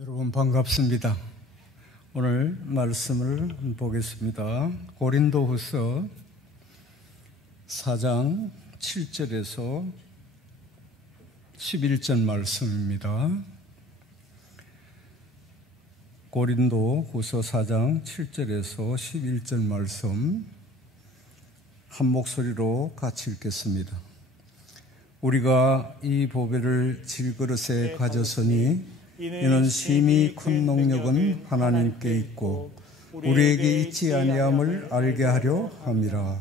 여러분 반갑습니다. 오늘 말씀을 보겠습니다. 고린도후서 4장 7절에서 11절 말씀입니다. 고린도후서 4장 7절에서 11절 말씀 한 목소리로 같이 읽겠습니다. 우리가 이 보배를 질그릇에 가졌으니 이는 심히 큰 능력은 하나님께 있고 우리에게 있지 아니함을 알게 하려 함이라.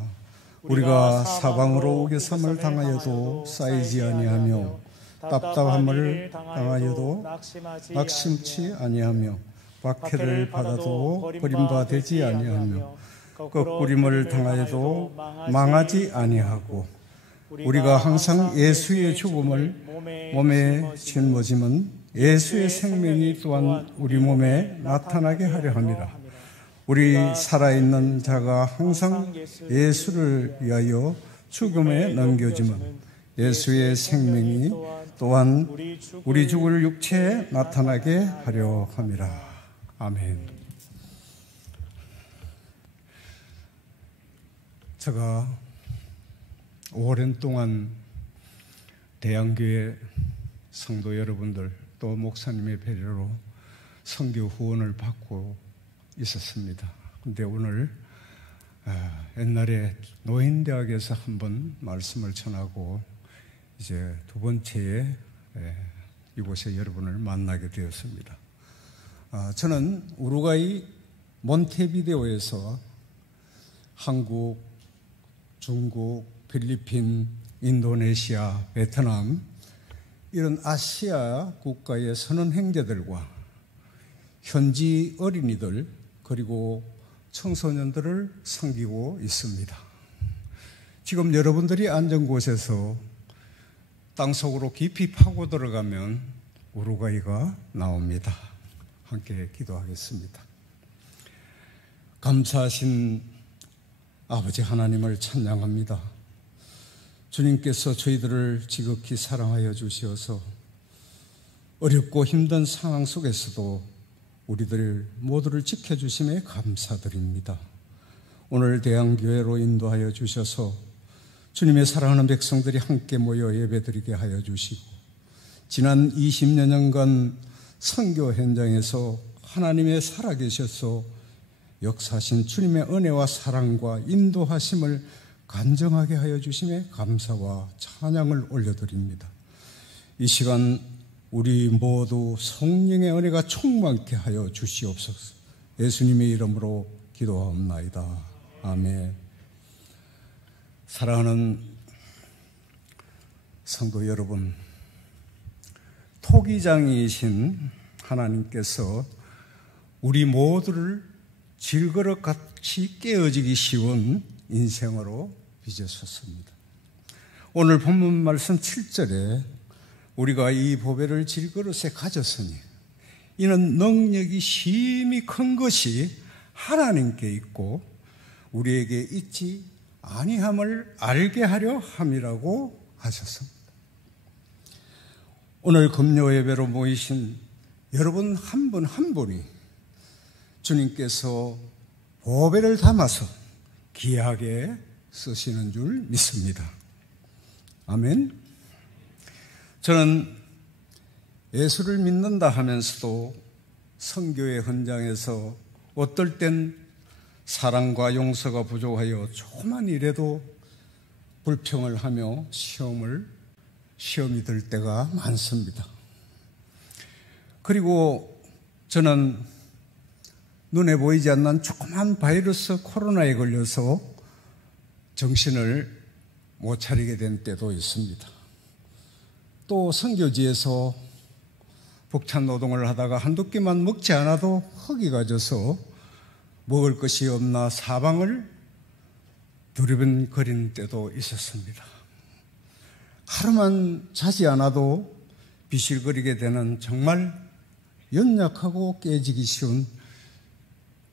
우리가 사방으로 우겨삼을 당하여도 쌓이지 아니하며 답답함을 당하여도 낙심치 아니하며 박해를 받아도 버림받지 아니하며 꺾부림을 당하여도 망하지 아니하고 우리가 항상 예수의 죽음을 몸에 짊어짐은 예수의 생명이 또한 우리 몸에 나타나게 하려 함이라. 우리 살아있는 자가 항상 예수를 위하여 죽음에 넘겨짐은 예수의 생명이 또한 우리 죽을 육체에 나타나게 하려 함이라. 아멘. 제가 오랜 동안 대양교회 성도 여러분들 또 목사님의 배려로 선교 후원을 받고 있었습니다. 그런데 오늘 옛날에 노인대학에서 한번 말씀을 전하고 이제 두 번째에 이곳에 여러분을 만나게 되었습니다. 저는 우루과이 몬테비데오에서 한국, 중국, 필리핀, 인도네시아, 베트남 이런 아시아 국가의 선원 형제들과 현지 어린이들 그리고 청소년들을 섬기고 있습니다. 지금 여러분들이 앉은 곳에서 땅속으로 깊이 파고 들어가면 우루과이가 나옵니다. 함께 기도하겠습니다. 감사하신 아버지 하나님을 찬양합니다. 주님께서 저희들을 지극히 사랑하여 주시어서 어렵고 힘든 상황 속에서도 우리들 모두를 지켜주심에 감사드립니다. 오늘 대양교회로 인도하여 주셔서 주님의 사랑하는 백성들이 함께 모여 예배드리게 하여 주시고 지난 20여 년간 선교 현장에서 하나님의 살아계셔서 역사하신 주님의 은혜와 사랑과 인도하심을 간증하게 하여 주심에 감사와 찬양을 올려드립니다. 이 시간 우리 모두 성령의 은혜가 충만케 하여 주시옵소서. 예수님의 이름으로 기도하옵나이다. 아멘. 사랑하는 성도 여러분, 토기장이신 하나님께서 우리 모두를 질그릇같이 깨어지기 쉬운 인생으로 빚으셨습니다. 오늘 본문 말씀 7절에 우리가 이 보배를 질그릇에 가졌으니 이는 능력이 심히 큰 것이 하나님께 있고 우리에게 있지 아니함을 알게 하려 함이라고 하셨습니다. 오늘 금요 예배로 모이신 여러분 한 분 한 분이 주님께서 보배를 담아서 귀하게 쓰시는 줄 믿습니다. 아멘. 저는 예수를 믿는다 하면서도 선교의 현장에서 어떨 땐 사랑과 용서가 부족하여 조그만 일에도 불평을 하며 시험이 들 때가 많습니다. 그리고 저는 눈에 보이지 않는 조그만 바이러스 코로나에 걸려서 정신을 못 차리게 된 때도 있습니다. 또 선교지에서 벅찬 노동을 하다가 한두 끼만 먹지 않아도 허기가 져서 먹을 것이 없나 사방을 두리번거리는 때도 있었습니다. 하루만 자지 않아도 비실거리게 되는 정말 연약하고 깨지기 쉬운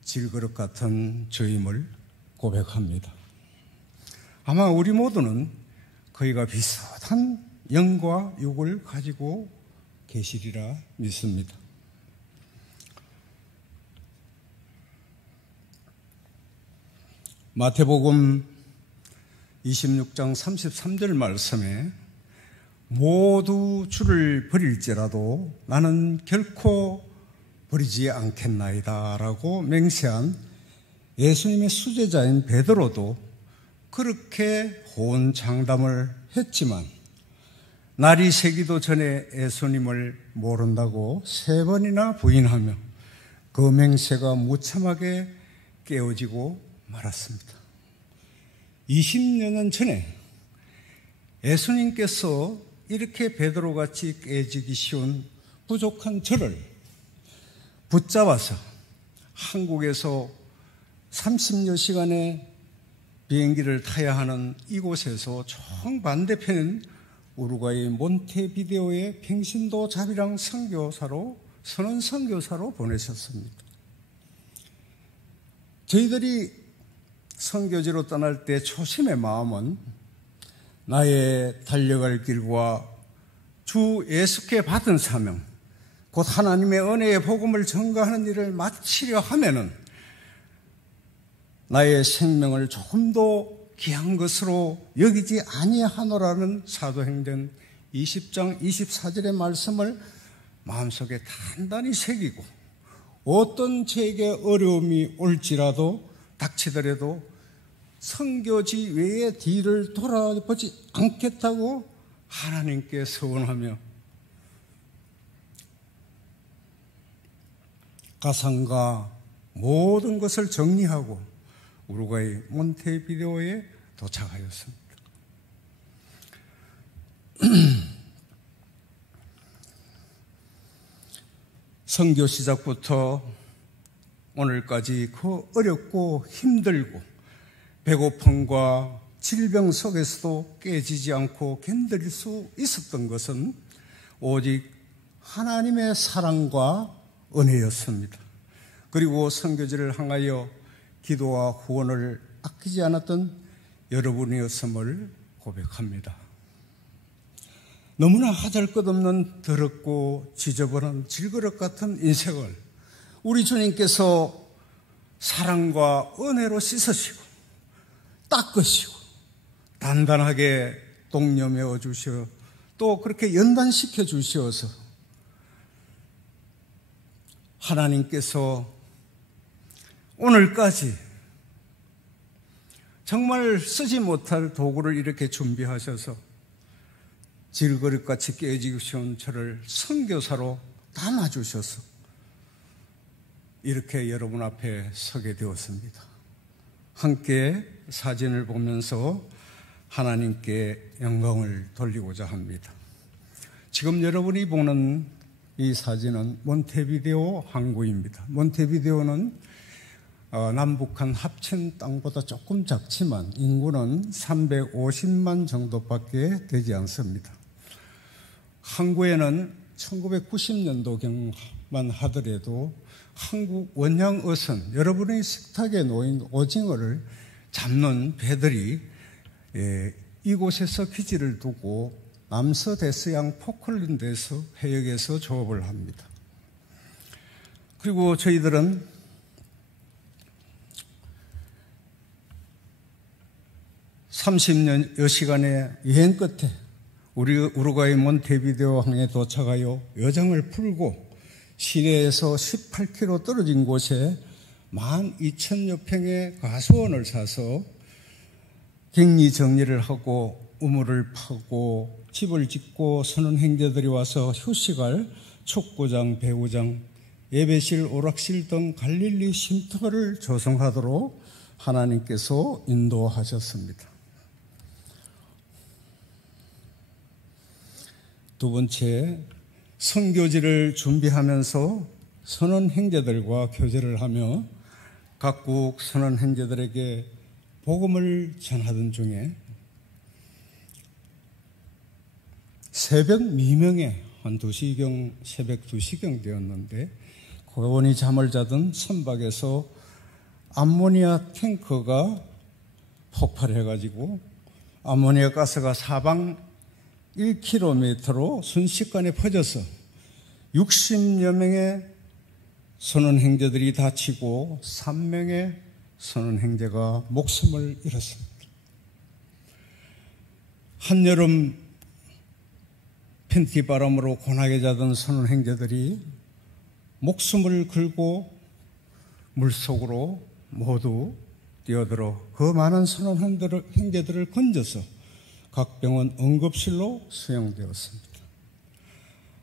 질그릇 같은 저임을 고백합니다. 아마 우리 모두는 거의가 비슷한 영과 육을 가지고 계시리라 믿습니다. 마태복음 26장 33절 말씀에 모두 주를 버릴지라도 나는 결코 버리지 않겠나이다 라고 맹세한 예수님의 수제자인 베드로도 그렇게 호언장담을 했지만 날이 새기도 전에 예수님을 모른다고 3번이나 부인하며 그 맹세가 무참하게 깨어지고 말았습니다. 20여 년 전에 예수님께서 이렇게 베드로같이 깨지기 쉬운 부족한 저를 붙잡아서 한국에서 30여 시간의 비행기를 타야 하는 이곳에서 정반대편인 우루과이 몬테비데오의 팽신도 자비랑 선교사로 선언 선교사로 보내셨습니다. 저희들이 선교지로 떠날 때 초심의 마음은 나의 달려갈 길과 주 예수께 받은 사명, 곧 하나님의 은혜의 복음을 전가하는 일을 마치려 하면은 나의 생명을 조금 더 귀한 것으로 여기지 아니하노라는 사도행전 20장 24절의 말씀을 마음속에 단단히 새기고 어떤 제게 어려움이 올지라도 닥치더라도 선교지 외에 뒤를 돌아보지 않겠다고 하나님께 서원하며 가상과 모든 것을 정리하고 우루과이 몬테비데오에 도착하였습니다. 선교 시작부터 오늘까지 그 어렵고 힘들고 배고픔과 질병 속에서도 깨지지 않고 견딜 수 있었던 것은 오직 하나님의 사랑과 은혜였습니다. 그리고 선교지를 향하여 기도와 후원을 아끼지 않았던 여러분이었음을 고백합니다. 너무나 하잘것없는 더럽고 지저분한 질그릇 같은 인생을 우리 주님께서 사랑과 은혜로 씻으시고 닦으시고 단단하게 동여매어 주시어 또 그렇게 연단시켜 주시어서 하나님께서 오늘까지 정말 쓰지 못할 도구를 이렇게 준비하셔서 질그릇같이 깨지기 쉬운 저를 선교사로 담아주셔서 이렇게 여러분 앞에 서게 되었습니다. 함께 사진을 보면서 하나님께 영광을 돌리고자 합니다. 지금 여러분이 보는 이 사진은 몬테비데오 항구입니다. 몬테비데오는 남북한 합친 땅보다 조금 작지만 인구는 350만 정도밖에 되지 않습니다. 항구에는 1990년도경만 하더라도 한국 원양어선, 여러분의 식탁에 놓인 오징어를 잡는 배들이 이곳에서 기지를 두고 남서대서양 포클랜드에서 해역에서 조업을 합니다. 그리고 저희들은 30여 시간의 여행 끝에 우리 우루과이 몬테비데오 항에 도착하여 여정을 풀고 시내에서 18km 떨어진 곳에 12,000여 평의 가수원을 사서 격리 정리를 하고 우물을 파고 집을 짓고 선원 형제들이 와서 휴식할 축구장, 배구장, 예배실, 오락실 등 갈릴리 쉼터를 조성하도록 하나님께서 인도하셨습니다. 두 번째, 선교지를 준비하면서 선원 형제들과 교제를 하며 각국 선원 형제들에게 복음을 전하던 중에 새벽 미명에 한 2시경, 새벽 2시경 되었는데 고온이 잠을 자던 선박에서 암모니아 탱커가 폭발해가지고 암모니아 가스가 사방 1km로 순식간에 퍼져서 60여 명의 선원 형제들이 다치고 3명의 선원 형제가 목숨을 잃었습니다. 한여름 팬티바람으로 고나게 자던 선원 형제들이 목숨을 걸고 물속으로 모두 뛰어들어 그 많은 선원 형제들을 건져서 각 병원 응급실로 수용되었습니다.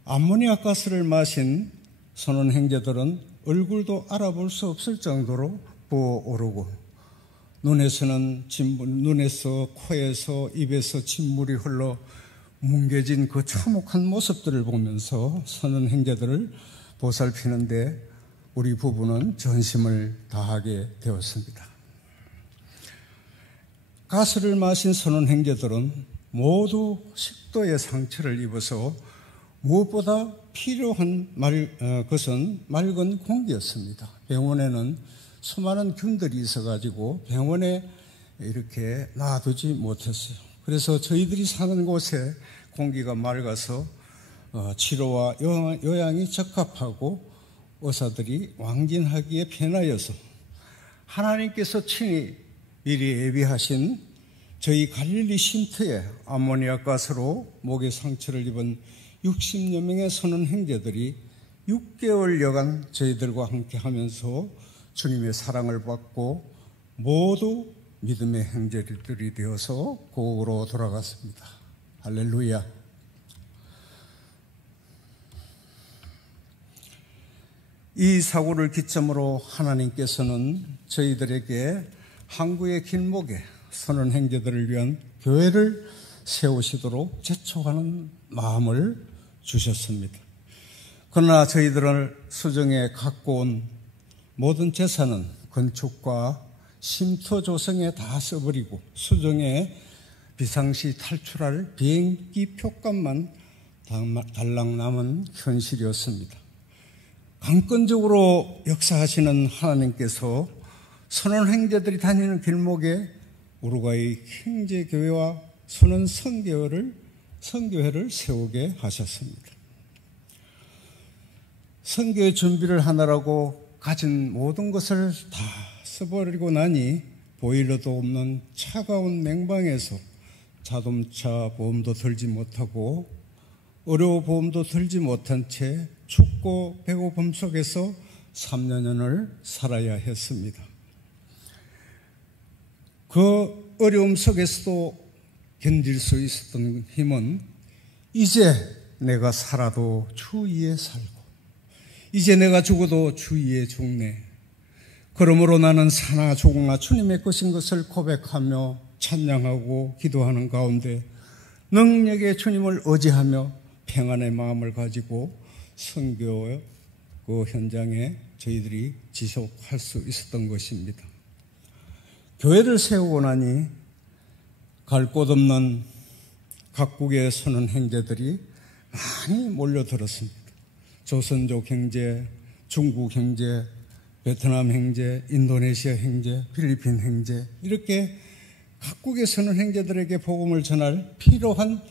암모니아 가스를 마신 선원 형제들은 얼굴도 알아볼 수 없을 정도로 부어오르고 눈에서 코에서 입에서 진물이 흘러 뭉개진 그 참혹한 모습들을 보면서 선원 형제들을 보살피는데 우리 부부는 전심을 다하게 되었습니다. 가스를 마신 선원 형제들은 모두 식도에 상처를 입어서 무엇보다 필요한 것은 맑은 공기였습니다. 병원에는 수많은 균들이 있어가지고 병원에 이렇게 놔두지 못했어요. 그래서 저희들이 사는 곳에 공기가 맑아서 치료와 요양이 적합하고 의사들이 왕진하기에 편하여서 하나님께서 친히 미리 예비하신 저희 갈릴리 쉼터에 암모니아 가스로 목에 상처를 입은 60여 명의 선원 형제들이 6개월여간 저희들과 함께 하면서 주님의 사랑을 받고 모두 믿음의 형제들이 되어서 고국으로 돌아갔습니다. 할렐루야. 이 사고를 기점으로 하나님께서는 저희들에게 항구의 길목에 선원 형제들을 위한 교회를 세우시도록 재촉하는 마음을 주셨습니다. 그러나 저희들을 수정에 갖고 온 모든 재산은 건축과 쉼터 조성에 다 써버리고 수정에 비상시 탈출할 비행기 표값만 달랑 남은 현실이었습니다. 강권적으로 역사하시는 하나님께서 선원 형제들이 다니는 길목에 우루과이 형제교회와 선원 선교회를 세우게 하셨습니다. 선교의 준비를 하느라고 가진 모든 것을 다 써버리고 나니 보일러도 없는 차가운 냉방에서 자동차 보험도 들지 못하고 의료보험도 들지 못한 채 춥고 배고픔 속에서 3년을 살아야 했습니다. 그 어려움 속에서도 견딜 수 있었던 힘은 이제 내가 살아도 주 위에 살고 이제 내가 죽어도 주 위에 죽네. 그러므로 나는 사나 죽으나 주님의 것인 것을 고백하며 찬양하고 기도하는 가운데 능력의 주님을 의지하며 평안의 마음을 가지고 선교의 그 현장에 저희들이 지속할 수 있었던 것입니다. 교회를 세우고 나니 갈 곳 없는 각국의 선원 형제들이 많이 몰려들었습니다. 조선족 형제, 중국 형제, 베트남 형제, 인도네시아 형제, 필리핀 형제 이렇게 각국의 선원 형제들에게 복음을 전할 필요한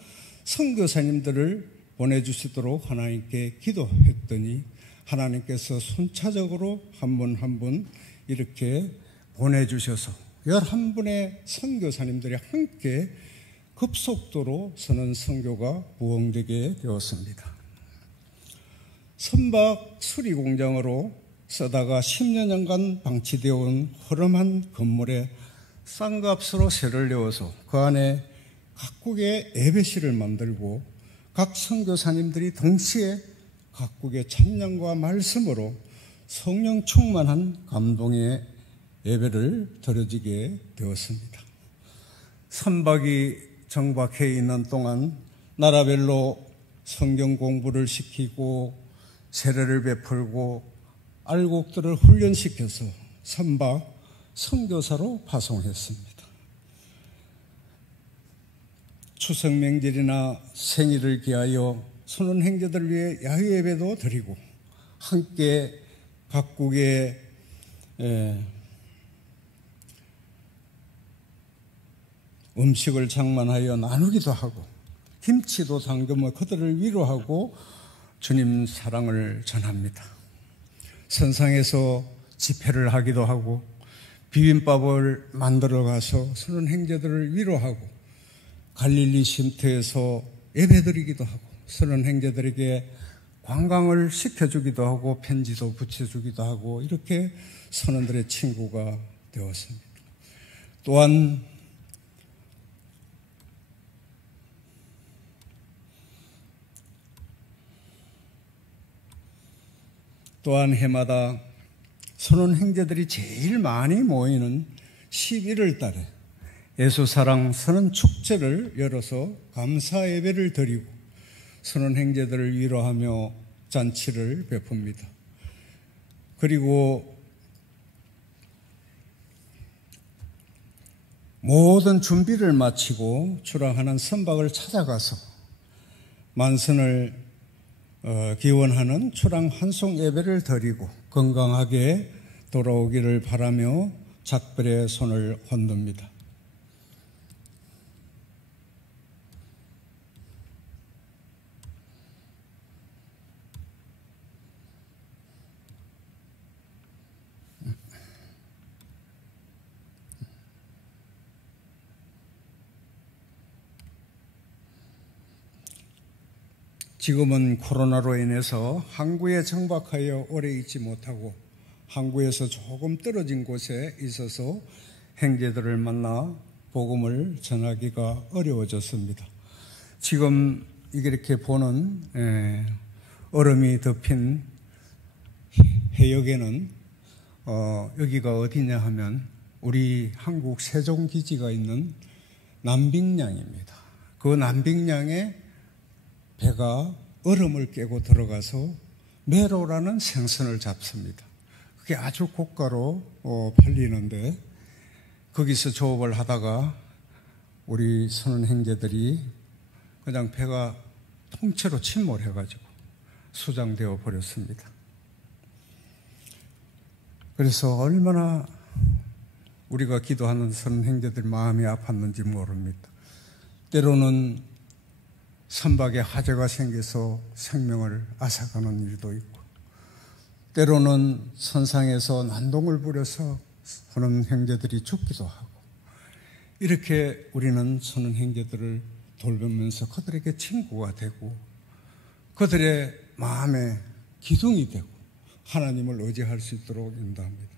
선교사님들을 보내주시도록 하나님께 기도했더니 하나님께서 순차적으로 한 분 한 분 이렇게 보내주셔서 11분의 선교사님들이 함께 급속도로 선원 선교가 부흥되게 되었습니다. 선박 수리 공장으로 쓰다가 10여년간 방치되어 온 허름한 건물에 싼 값으로 세를 내어서 그 안에 각국의 예배실을 만들고 각 선교사님들이 동시에 각국의 찬양과 말씀으로 성령 충만한 감동의 예배를 드려지게 되었습니다. 선박이 정박해 있는 동안 나라별로 성경 공부를 시키고 세례를 베풀고 알곡들을 훈련시켜서 선박 선교사로 파송했습니다. 추석 명절이나 생일을 기하여 선원 형제들 위해 야외 예배도 드리고 함께 각국의 음식을 장만하여 나누기도 하고 김치도 담그며 그들을 위로하고 주님 사랑을 전합니다. 선상에서 집회를 하기도 하고 비빔밥을 만들어 가서 선원 형제들을 위로하고 갈릴리 쉼터에서 예배드리기도 하고 선원 형제들에게 관광을 시켜주기도 하고 편지도 붙여주기도 하고 이렇게 선원들의 친구가 되었습니다. 또한 해마다 선원 형제들이 제일 많이 모이는 11월 달에 예수사랑 선원 축제를 열어서 감사 예배를 드리고 선원 형제들을 위로하며 잔치를 베풉니다. 그리고 모든 준비를 마치고 출항하는 선박을 찾아가서 만선을 기원하는 출항 환송 예배를 드리고 건강하게 돌아오기를 바라며 작별의 손을 흔듭니다. 지금은 코로나로 인해서 항구에 정박하여 오래 있지 못하고 항구에서 조금 떨어진 곳에 있어서 형제들을 만나 복음을 전하기가 어려워졌습니다. 지금 이렇게 보는 얼음이 덮인 해역에는 여기가 어디냐 하면 우리 한국 세종기지가 있는 남빙량입니다. 그 남빙량에 배가 얼음을 깨고 들어가서 메로라는 생선을 잡습니다. 그게 아주 고가로 팔리는데 거기서 조업을 하다가 우리 선원 형제들이 그냥 배가 통째로 침몰해가지고 수장되어 버렸습니다. 그래서 얼마나 우리가 기도하는 선원 형제들 마음이 아팠는지 모릅니다. 때로는 선박에 화재가 생겨서 생명을 앗아가는 일도 있고 때로는 선상에서 난동을 부려서 선원 형제들이 죽기도 하고 이렇게 우리는 선원 형제들을 돌보면서 그들에게 친구가 되고 그들의 마음에 기둥이 되고 하나님을 의지할 수 있도록 인도합니다.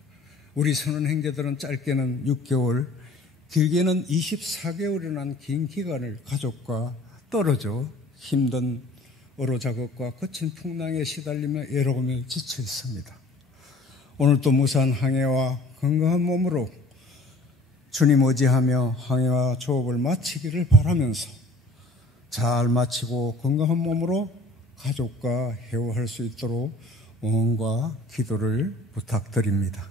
우리 선원 형제들은 짧게는 6개월, 길게는 24개월이라는 긴 기간을 가족과 떨어져 힘든 어로 작업과 거친 풍랑에 시달리며 외로움에 지쳐 있습니다. 오늘도 무사한 항해와 건강한 몸으로 주님 의지하며 항해와 조업을 마치기를 바라면서 잘 마치고 건강한 몸으로 가족과 회유할 수 있도록 응원과 기도를 부탁드립니다.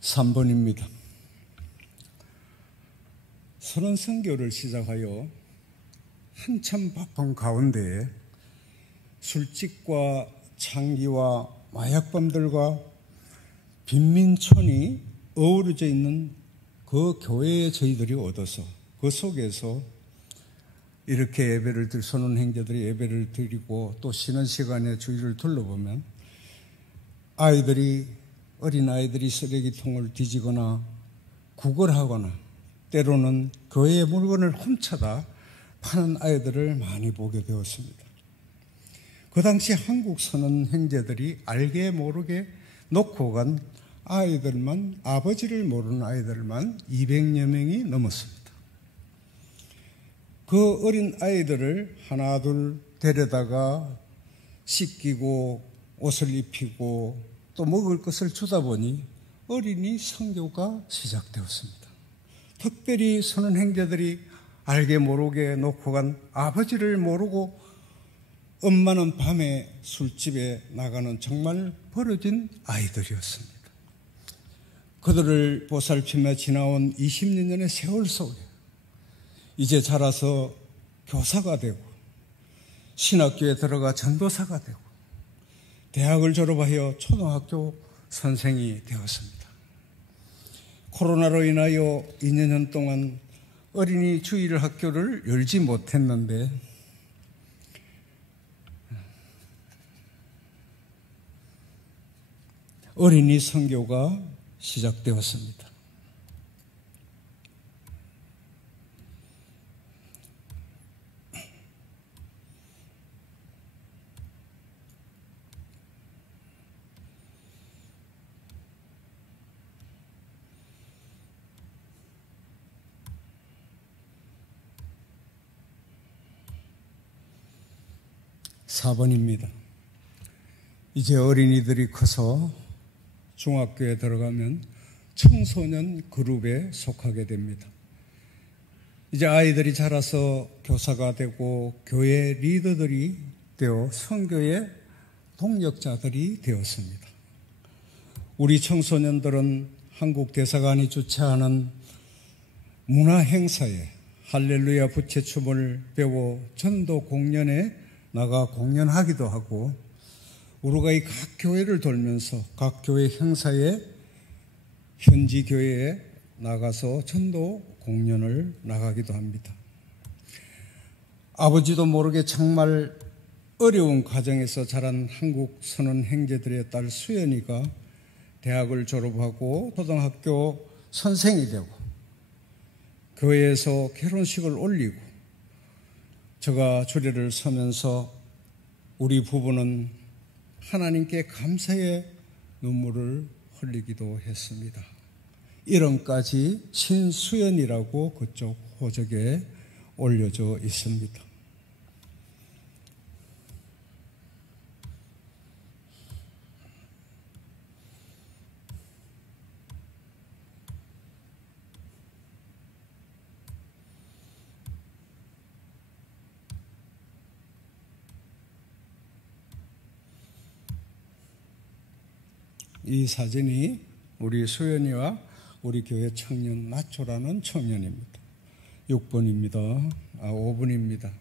(3번입니다) 선언 선교를 시작하여 한참 바쁜 가운데에 술집과 창기와 마약범들과 빈민촌이 어우러져 있는 그 교회에 저희들이 얻어서 그 속에서 이렇게 선언 형제들이 예배를 드리고 또 쉬는 시간에 주위를 둘러보면 어린아이들이 쓰레기통을 뒤지거나 구걸하거나 때로는 교회의 물건을 훔쳐다 파는 아이들을 많이 보게 되었습니다. 그 당시 한국 선원 형제들이 알게 모르게 놓고 간 아이들만, 아버지를 모르는 아이들만 200여 명이 넘었습니다. 그 어린 아이들을 하나 둘 데려다가 씻기고 옷을 입히고 또 먹을 것을 주다 보니 어린이 선교가 시작되었습니다. 특별히 선원 형제들이 알게 모르게 놓고 간 아버지를 모르고 엄마는 밤에 술집에 나가는 정말 버려진 아이들이었습니다. 그들을 보살피며 지나온 20년의 세월 속에 이제 자라서 교사가 되고 신학교에 들어가 전도사가 되고 대학을 졸업하여 초등학교 선생이 되었습니다. 코로나로 인하여 2년 동안 어린이 주일 학교를 열지 못했는데 어린이 선교가 시작되었습니다. (4번입니다) 이제 어린이들이 커서 중학교에 들어가면 청소년 그룹에 속하게 됩니다. 이제 아이들이 자라서 교사가 되고 교회 리더들이 되어 선교의 동력자들이 되었습니다. 우리 청소년들은 한국 대사관이 주최하는 문화행사에 할렐루야 부채춤을 배워 전도 공연에 나가 공연하기도 하고, 우리가 이 각 교회를 돌면서 각 교회 행사에 현지 교회에 나가서 전도 공연을 나가기도 합니다. 아버지도 모르게 정말 어려운 가정에서 자란 한국 선원 형제들의 딸 수연이가 대학을 졸업하고 고등학교 선생이 되고 교회에서 결혼식을 올리고 제가 주례를 서면서 우리 부부는 하나님께 감사의 눈물을 흘리기도 했습니다. 이름까지 신수연이라고 그쪽 호적에 올려져 있습니다. 이 사진이 우리 수연이와 우리 교회 청년 나초라는 청년입니다. 6번입니다. 5번입니다.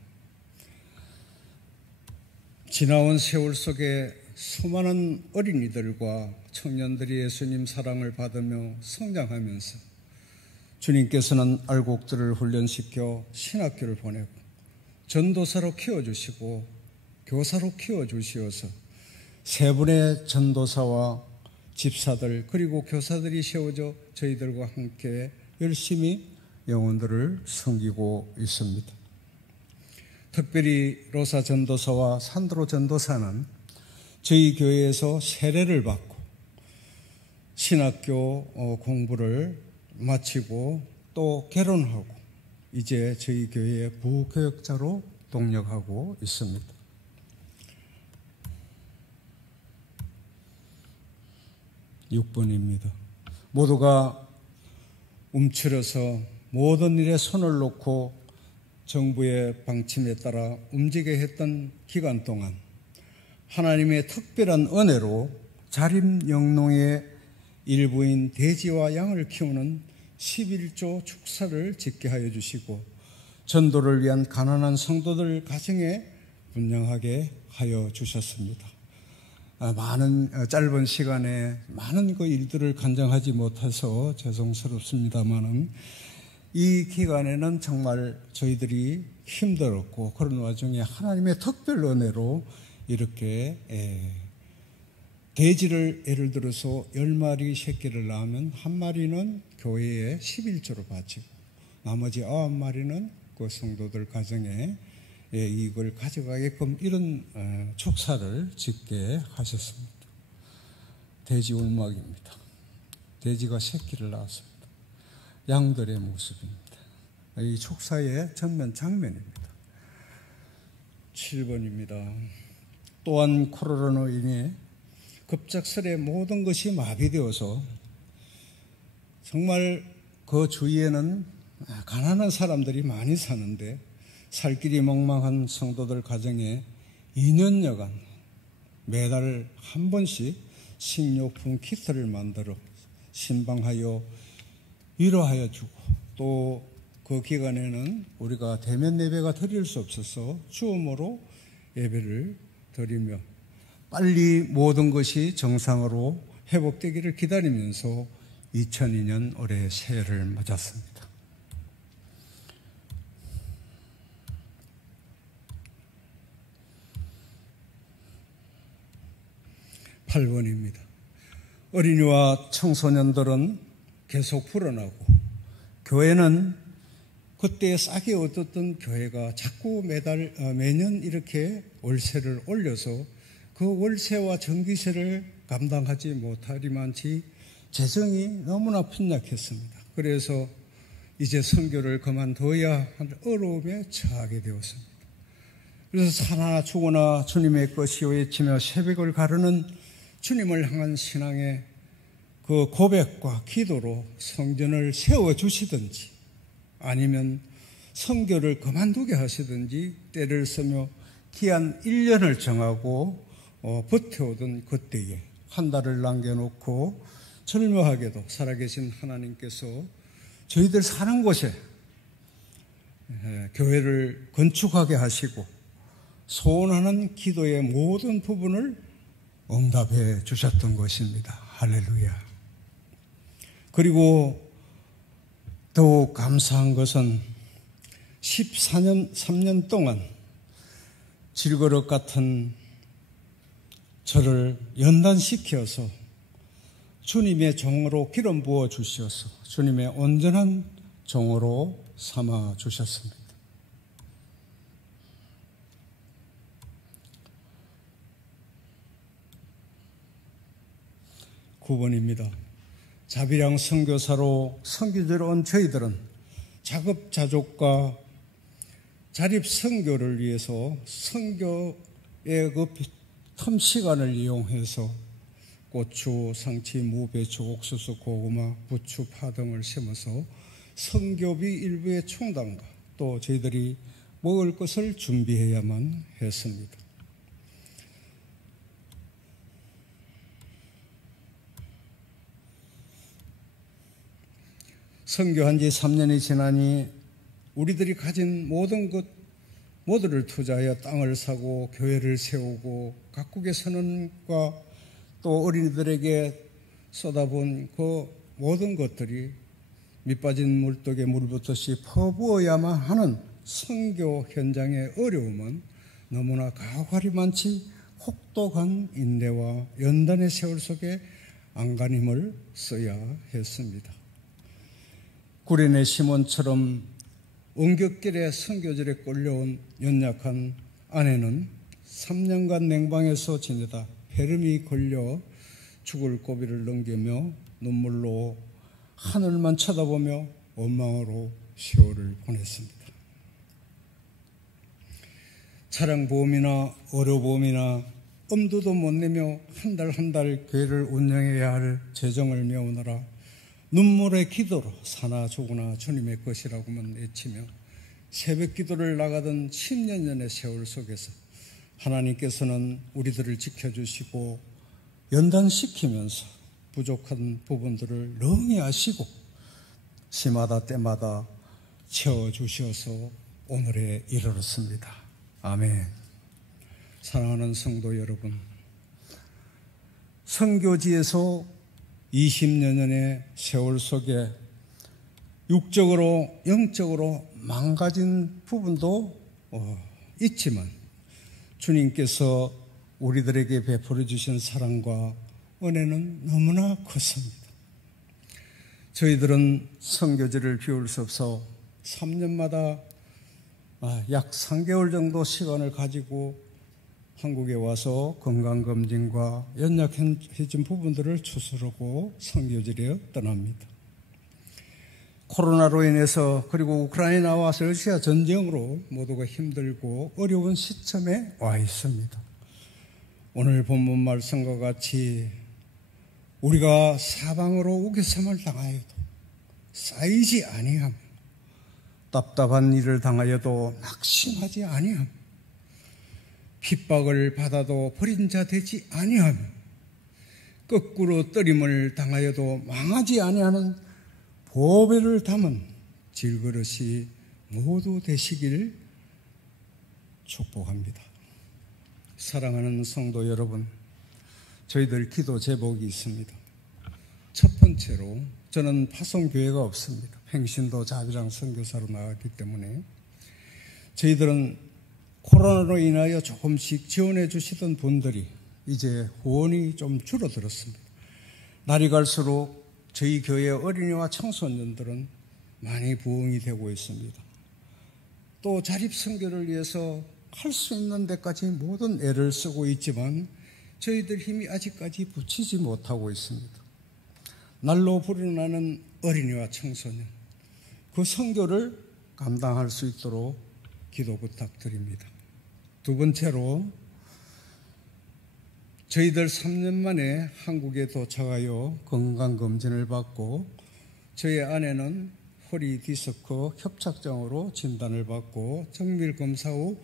지나온 세월 속에 수많은 어린이들과 청년들이 예수님 사랑을 받으며 성장하면서 주님께서는 알곡들을 훈련시켜 신학교를 보내고 전도사로 키워주시고 교사로 키워주시어서 세 분의 전도사와 집사들 그리고 교사들이 세워져 저희들과 함께 열심히 영혼들을 섬기고 있습니다. 특별히 로사 전도사와 산드로 전도사는 저희 교회에서 세례를 받고 신학교 공부를 마치고 또 결혼하고 이제 저희 교회의 부교역자로 동력하고 있습니다. 6번입니다. 모두가 움츠려서 모든 일에 손을 놓고 정부의 방침에 따라 움직여야 했던 기간 동안 하나님의 특별한 은혜로 자립영농의 일부인 돼지와 양을 키우는 11조 축사를 짓게 하여 주시고 전도를 위한 가난한 성도들 가정에 분양하게 하여 주셨습니다. 많은 짧은 시간에 많은 그 일들을 간증하지 못해서 죄송스럽습니다만은 이 기간에는 정말 저희들이 힘들었고 그런 와중에 하나님의 특별 은혜로 이렇게 돼지를 예를 들어서 10마리 새끼를 낳으면 한 마리는 교회에 11조로 바치고 나머지 9마리는 그 성도들 가정에 이익을 가져가게끔 이런 축사를 짓게 하셨습니다. 돼지 울막입니다. 돼지가 새끼를 낳았습니다. 양들의 모습입니다. 이 축사의 전면 장면입니다. 7번입니다. 또한 코로나로 인해 급작스레 모든 것이 마비되어서 정말 그 주위에는 가난한 사람들이 많이 사는데 살 길이 멍망한 성도들 가정에 2년여간 매달 한 번씩 식료품 키트를 만들어 신방하여 위로하여 주고 또 그 기간에는 우리가 대면 예배가 드릴 수 없어서 줌으로 예배를 드리며 빨리 모든 것이 정상으로 회복되기를 기다리면서 2002년 올해 새해를 맞았습니다. 8번입니다. 어린이와 청소년들은 계속 불어나고 교회는 그때 싸게 얻었던 교회가 자꾸 매년 이렇게 월세를 올려서 그 월세와 전기세를 감당하지 못하리만치 재정이 너무나 빈약했습니다. 그래서 이제 선교를 그만둬야 하는 어려움에 처하게 되었습니다. 그래서 사나 죽으나 주님의 것이요 외치며 새벽을 가르는 주님을 향한 신앙의 그 고백과 기도로 성전을 세워주시든지 아니면 선교를 그만두게 하시든지 때를 쓰며 기한 1년을 정하고 버텨오던 그때에 한 달을 남겨놓고 절묘하게도 살아계신 하나님께서 저희들 사는 곳에 교회를 건축하게 하시고 소원하는 기도의 모든 부분을 응답해 주셨던 것입니다. 할렐루야. 그리고 더욱 감사한 것은 3년 동안 질그릇 같은 저를 연단시켜서 주님의 종으로 기름 부어 주셔서 주님의 온전한 종으로 삼아 주셨습니다. (9번입니다) 자비랑 선교사로 선교지로 온 저희들은 자급자족과 자립 선교를 위해서 선교의 그 텀 시간을 이용해서 고추, 상치, 무, 배추, 옥수수, 고구마, 부추, 파 등을 심어서 선교비 일부의 충당과 또 저희들이 먹을 것을 준비해야만 했습니다. 선교한 지 3년이 지나니 우리들이 가진 모든 것 모두를 투자하여 땅을 사고 교회를 세우고 각국의 선언과 또 어린이들에게 쏟아본 그 모든 것들이 밑빠진 물독에 물 붓듯이 퍼부어야만 하는 선교 현장의 어려움은 너무나 가관이 많지 혹독한 인내와 연단의 세월 속에 안간힘을 써야 했습니다. 구레네 시몬처럼 원격길에 선교절에 끌려온 연약한 아내는 3년간 냉방에서 지내다 폐렴이 걸려 죽을 고비를 넘기며 눈물로 하늘만 쳐다보며 원망으로 세월을 보냈습니다. 차량보험이나 의료보험이나 엄두도 못 내며 한 달 한 달 교회를 운영해야 할 재정을 메우느라 눈물의 기도로 사나 죽으나 주님의 것이라고만 외치며 새벽 기도를 나가던 10년 전의 세월 속에서 하나님께서는 우리들을 지켜주시고 연단시키면서 부족한 부분들을 능히 아시고 시마다 때마다 채워주셔서 오늘에 이르렀습니다. 아멘. 사랑하는 성도 여러분, 선교지에서 20여 년의 세월 속에 육적으로 영적으로 망가진 부분도 있지만 주님께서 우리들에게 베풀어 주신 사랑과 은혜는 너무나 컸습니다. 저희들은 선교지를 비울 수 없어 3년마다 약 3개월 정도 시간을 가지고 한국에 와서 건강검진과 연약해진 부분들을 추스르고 선교지에 떠납니다. 코로나로 인해서 그리고 우크라이나와 러시아 전쟁으로 모두가 힘들고 어려운 시점에 와 있습니다. 오늘 본문 말씀과 같이 우리가 사방으로 우겨섬을 당하여도 쌓이지 아니하며 답답한 일을 당하여도 낙심하지 아니하며 핍박을 받아도 버린 자 되지 아니하며 거꾸로 떨림을 당하여도 망하지 아니하는 보배를 담은 질그릇이 모두 되시길 축복합니다. 사랑하는 성도 여러분, 저희들 기도 제목이 있습니다. 첫 번째로 저는 파송교회가 없습니다. 평신도 자비랑 선교사로 나왔기 때문에 저희들은 코로나로 인하여 조금씩 지원해 주시던 분들이 이제 후원이 좀 줄어들었습니다. 날이 갈수록 저희 교회 어린이와 청소년들은 많이 부흥이 되고 있습니다. 또 자립선교를 위해서 할 수 있는 데까지 모든 애를 쓰고 있지만 저희들 힘이 아직까지 붙이지 못하고 있습니다. 날로 불어나는 어린이와 청소년, 그 선교를 감당할 수 있도록 기도 부탁드립니다. 두 번째로 저희들 3년 만에 한국에 도착하여 건강검진을 받고 저희 아내는 허리 디스크 협착증으로 진단을 받고 정밀검사 후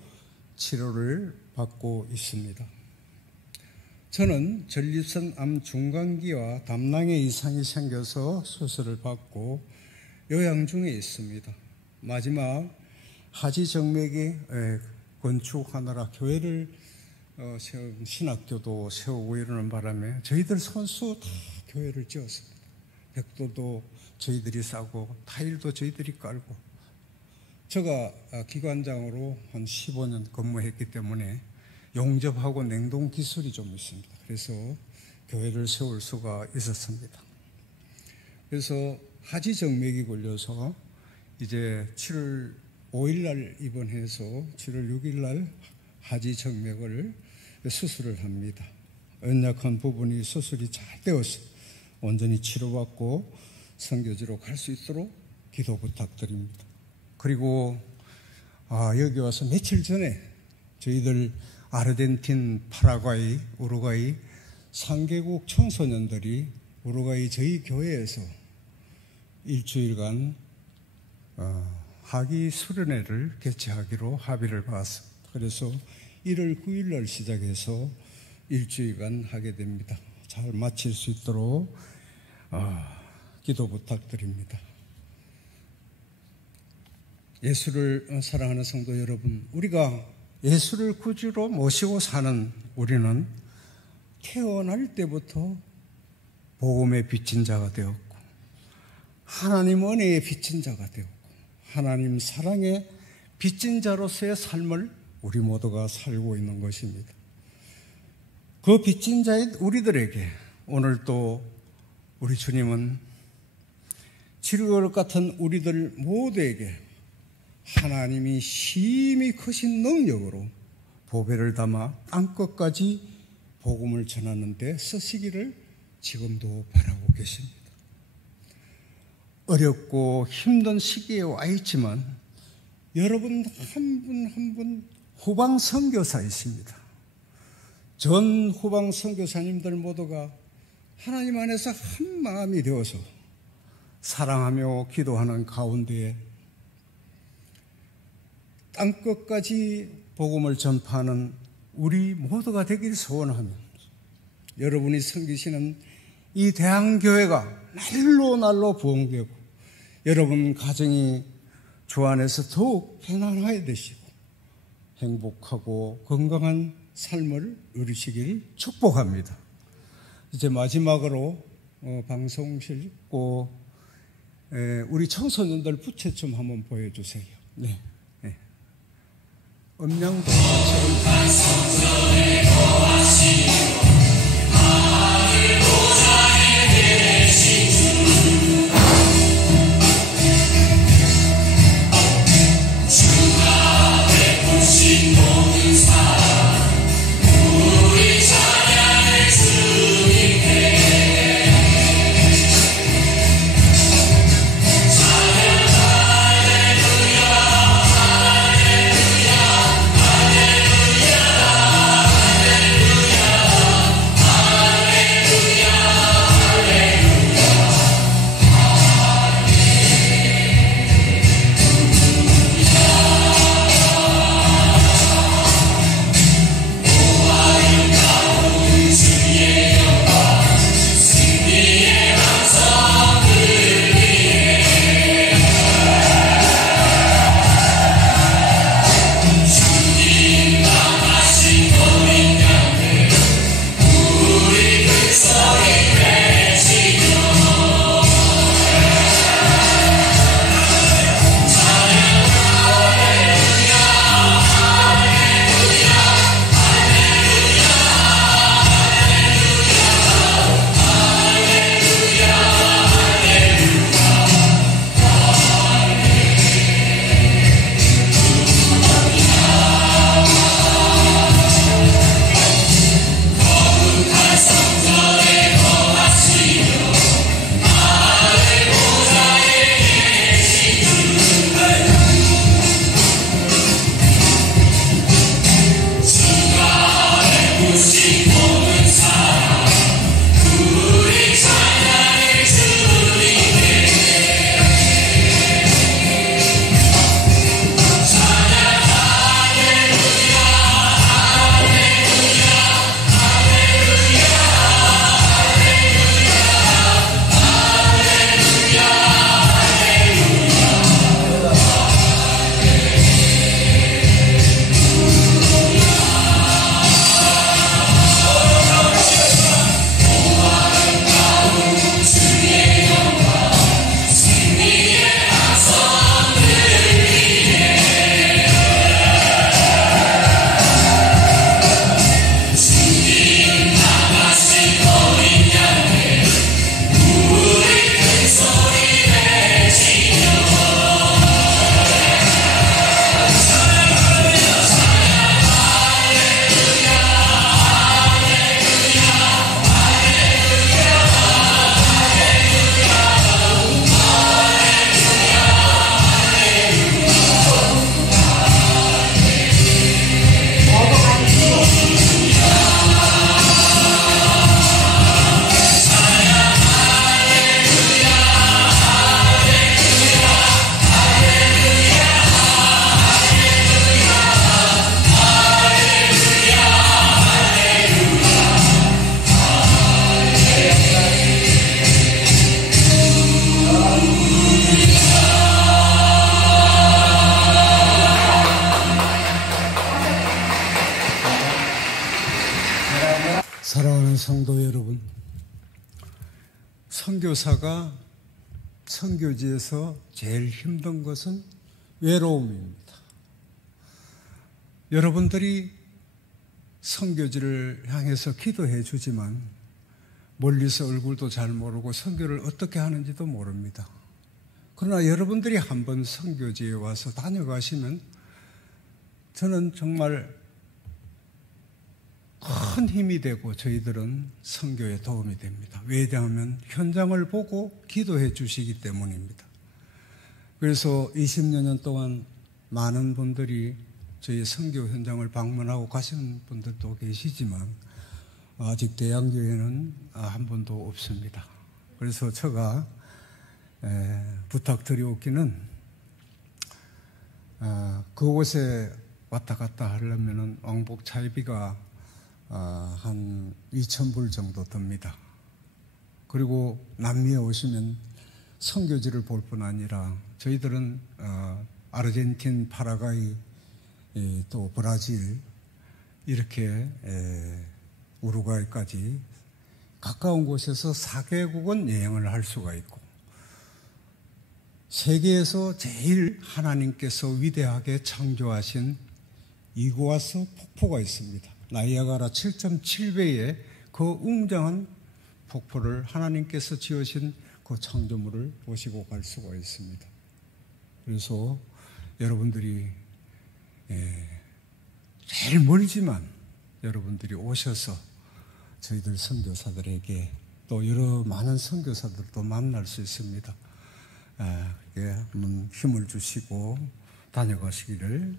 치료를 받고 있습니다. 저는 전립선 암 중간기와 담낭에 이상이 생겨서 수술을 받고 요양 중에 있습니다. 마지막 하지정맥이 건축하느라 교회를 신학교도 세우고 이러는 바람에 저희들 선수 다 교회를 지었습니다. 벽돌도 저희들이 싸고 타일도 저희들이 깔고, 제가 기관장으로 한 15년 근무했기 때문에 용접하고 냉동 기술이 좀 있습니다. 그래서 교회를 세울 수가 있었습니다. 그래서 하지정맥이 걸려서 이제 7월 5일 날 입원해서 7월 6일 날 하지정맥을 수술을 합니다. 연약한 부분이 수술이 잘 되어서 온전히 치료받고 선교지로 갈 수 있도록 기도 부탁드립니다. 그리고 여기 와서 며칠 전에 저희들 아르헨틴, 파라과이, 우루과이 3개국 청소년들이 우루과이 저희 교회에서 일주일간 학위 수련회를 개최하기로 합의를 봤습니다. 그래서 1월 9일 날 시작해서 일주일간 하게 됩니다. 잘 마칠 수 있도록 기도 부탁드립니다. 예수를 사랑하는 성도 여러분, 우리가 예수를 구주로 모시고 사는 우리는 태어날 때부터 복음의 빚진 자가 되었고 하나님 은혜의 빚진 자가 되었고 하나님 사랑의 빚진 자로서의 삶을 우리 모두가 살고 있는 것입니다. 그 빚진 자인 우리들에게 오늘 또 우리 주님은 지루할 같은 우리들 모두에게 하나님이 심히 크신 능력으로 보배를 담아 땅끝까지 복음을 전하는 데 쓰시기를 지금도 바라고 계십니다. 어렵고 힘든 시기에 와 있지만 여러분 한 분 한 분 후방 선교사이십니다. 전 후방 선교사님들 모두가 하나님 안에서 한 마음이 되어서 사랑하며 기도하는 가운데에 땅끝까지 복음을 전파하는 우리 모두가 되길 소원하며 여러분이 섬기시는 이 대한교회가 날로 부흥되고 여러분 가정이 주 안에서 더욱 편안하게 되시고 행복하고 건강한 삶을 누리시길 축복합니다. 이제 마지막으로 방송 싣고 우리 청소년들 부채 좀 한번 보여주세요. 네. 음량도 성도 여러분, 선교사가 선교지에서 제일 힘든 것은 외로움입니다. 여러분들이 선교지를 향해서 기도해 주지만 멀리서 얼굴도 잘 모르고 선교를 어떻게 하는지도 모릅니다. 그러나 여러분들이 한번 선교지에 와서 다녀가시면 저는 정말 큰 힘이 되고 저희들은 선교에 도움이 됩니다. 왜냐하면 현장을 보고 기도해 주시기 때문입니다. 그래서 20년 동안 많은 분들이 저희 선교 현장을 방문하고 가신 분들도 계시지만 아직 대양교회는 한 분도 없습니다. 그래서 제가 부탁드리옵기는 그곳에 왔다 갔다 하려면 왕복 차비가 한 2,000불 정도 듭니다. 그리고 남미에 오시면 선교지를 볼 뿐 아니라 저희들은 아르헨틴, 파라과이, 또 브라질 이렇게 우루과이까지 가까운 곳에서 4개국은 여행을 할 수가 있고 세계에서 제일 하나님께서 위대하게 창조하신 이구아수 폭포가 있습니다. 나이아가라 7.7배의 그 웅장한 폭포를 하나님께서 지으신 그 창조물을 보시고 갈 수가 있습니다. 그래서 여러분들이 제일 멀지만 여러분들이 오셔서 저희들 선교사들에게 또 여러 많은 선교사들도 만날 수 있습니다. 한번 힘을 주시고 다녀가시기를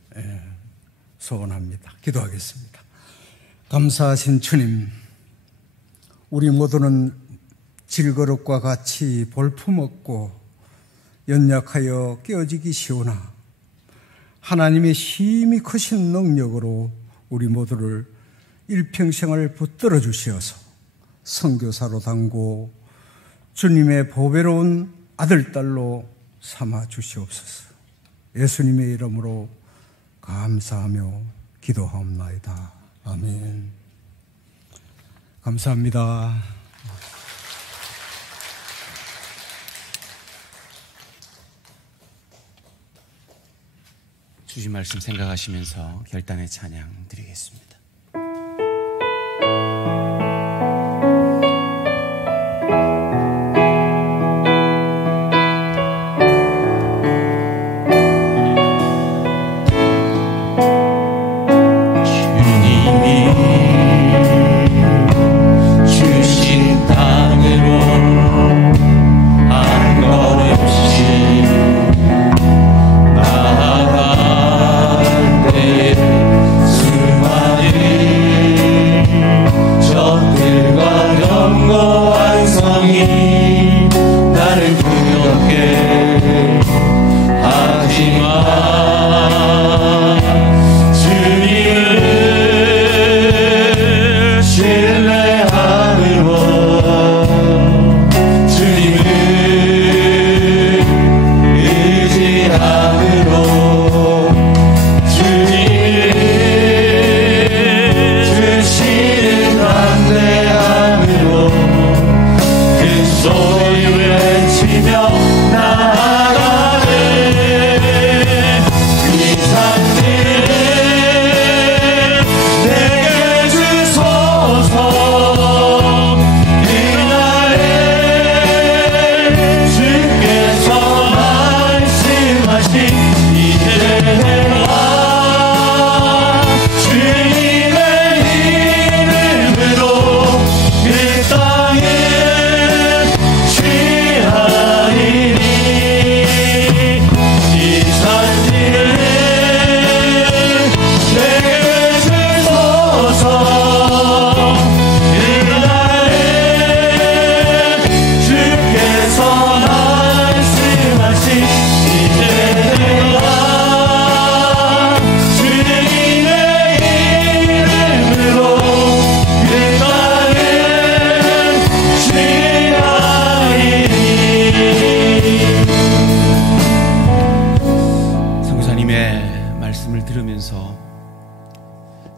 소원합니다. 기도하겠습니다. 감사하신 주님, 우리 모두는 질그릇과 같이 볼품없고 연약하여 깨어지기 쉬우나 하나님의 힘이 크신 능력으로 우리 모두를 일평생을 붙들어 주시어서 선교사로 담고 주님의 보배로운 아들, 딸로 삼아 주시옵소서. 예수님의 이름으로 감사하며 기도하옵나이다. 아멘. 감사합니다. 주신 말씀 생각하시면서 결단의 찬양 드리겠습니다.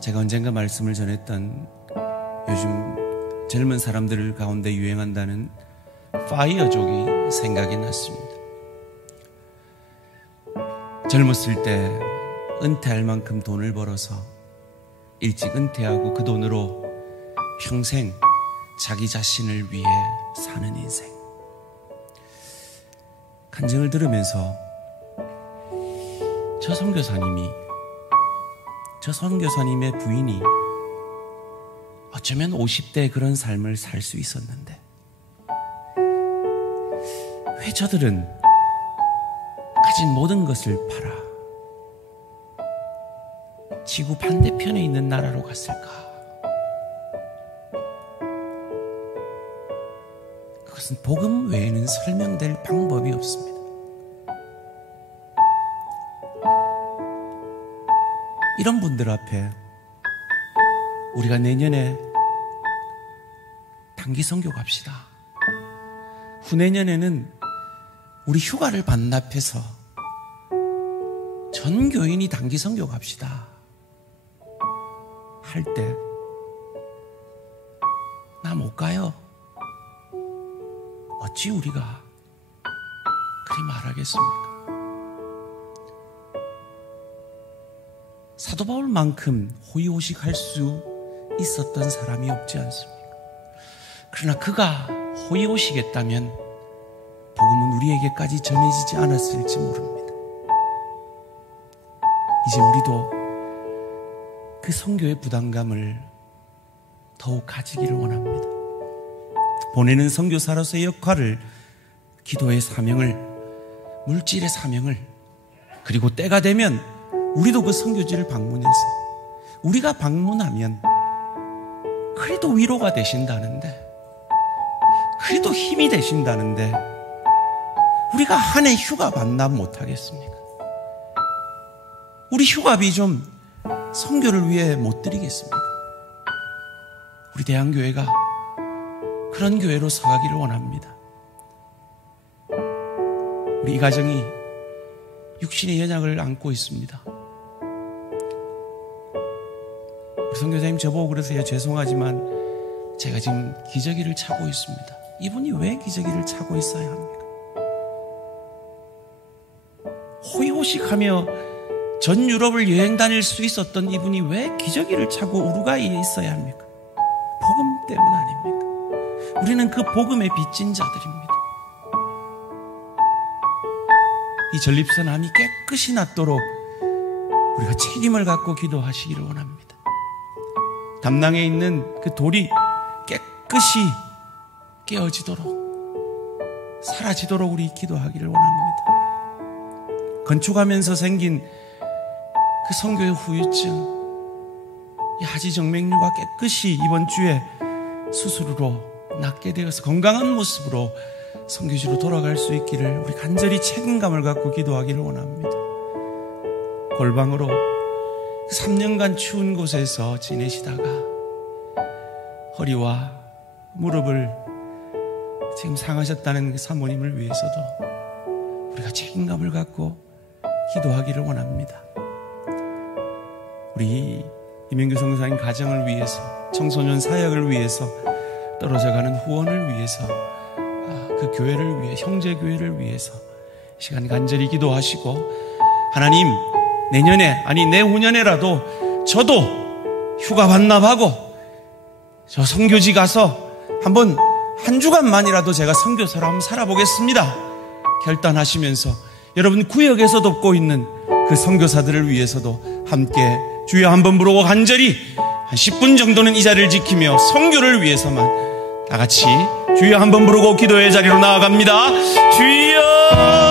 제가 언젠가 말씀을 전했던 요즘 젊은 사람들 가운데 유행한다는 파이어족이 생각이 났습니다. 젊었을 때 은퇴할 만큼 돈을 벌어서 일찍 은퇴하고 그 돈으로 평생 자기 자신을 위해 사는 인생. 간증을 들으면서 저 선교사님의 부인이 어쩌면 50대에 그런 삶을 살 수 있었는데 왜 저들은 가진 모든 것을 팔아 지구 반대편에 있는 나라로 갔을까? 그것은 복음 외에는 설명될 방법이 없습니다. 이런 분들 앞에 우리가 내년에 단기 선교 갑시다. 후내년에는 우리 휴가를 반납해서 전 교인이 단기 선교 갑시다 할 때 나 못 가요. 어찌 우리가 그리 말하겠습니까? 사도 바울만큼 호의호식할 수 있었던 사람이 없지 않습니까? 그러나 그가 호의호식했다면 복음은 우리에게까지 전해지지 않았을지 모릅니다. 이제 우리도 그 선교의 부담감을 더욱 가지기를 원합니다. 보내는 선교사로서의 역할을, 기도의 사명을, 물질의 사명을, 그리고 때가 되면 우리도 그 선교지를 방문해서 우리가 방문하면 그래도 위로가 되신다는데, 그래도 힘이 되신다는데 우리가 한 해 휴가 반납 못하겠습니까? 우리 휴가비 좀 선교를 위해 못 드리겠습니까? 우리 대한교회가 그런 교회로 서가기를 원합니다. 우리 이 가정이 육신의 연약을 안고 있습니다. 우리 선교사님 저보고 그러세요. 죄송하지만 제가 지금 기저귀를 차고 있습니다. 이분이 왜 기저귀를 차고 있어야 합니까? 호의호식하며 전 유럽을 여행 다닐 수 있었던 이분이 왜 기저귀를 차고 우루과이에 있어야 합니까? 복음 때문 아닙니까? 우리는 그 복음에 빚진 자들입니다. 이 전립선암이 깨끗이 낫도록 우리가 책임을 갖고 기도하시기를 원합니다. 담낭에 있는 그 돌이 깨끗이 깨어지도록, 사라지도록 우리 기도하기를 원합니다. 건축하면서 생긴 그 선교의 후유증, 이 하지정맥류가 깨끗이 이번 주에 수술으로 낫게 되어서 건강한 모습으로 선교지로 돌아갈 수 있기를 우리 간절히 책임감을 갖고 기도하기를 원합니다. 골방으로 3년간 추운 곳에서 지내시다가 허리와 무릎을 지금 상하셨다는 그 사모님을 위해서도 우리가 책임감을 갖고 기도하기를 원합니다. 우리 이명규 선교사님 가정을 위해서, 청소년 사역을 위해서, 떨어져가는 후원을 위해서, 그 교회를 위해, 형제교회를 위해서 시간 간절히 기도하시고, 하나님 내년에, 아니 내후년에라도 저도 휴가 반납하고 저 선교지 가서 한번 한 주간만이라도 제가 선교사로 한번 살아보겠습니다 결단하시면서, 여러분 구역에서 돕고 있는 그 선교사들을 위해서도 함께 주여 한번 부르고 간절히 한 10분 정도는 이 자리를 지키며 선교를 위해서만 다 같이 주여 한번 부르고 기도의 자리로 나아갑니다. 주여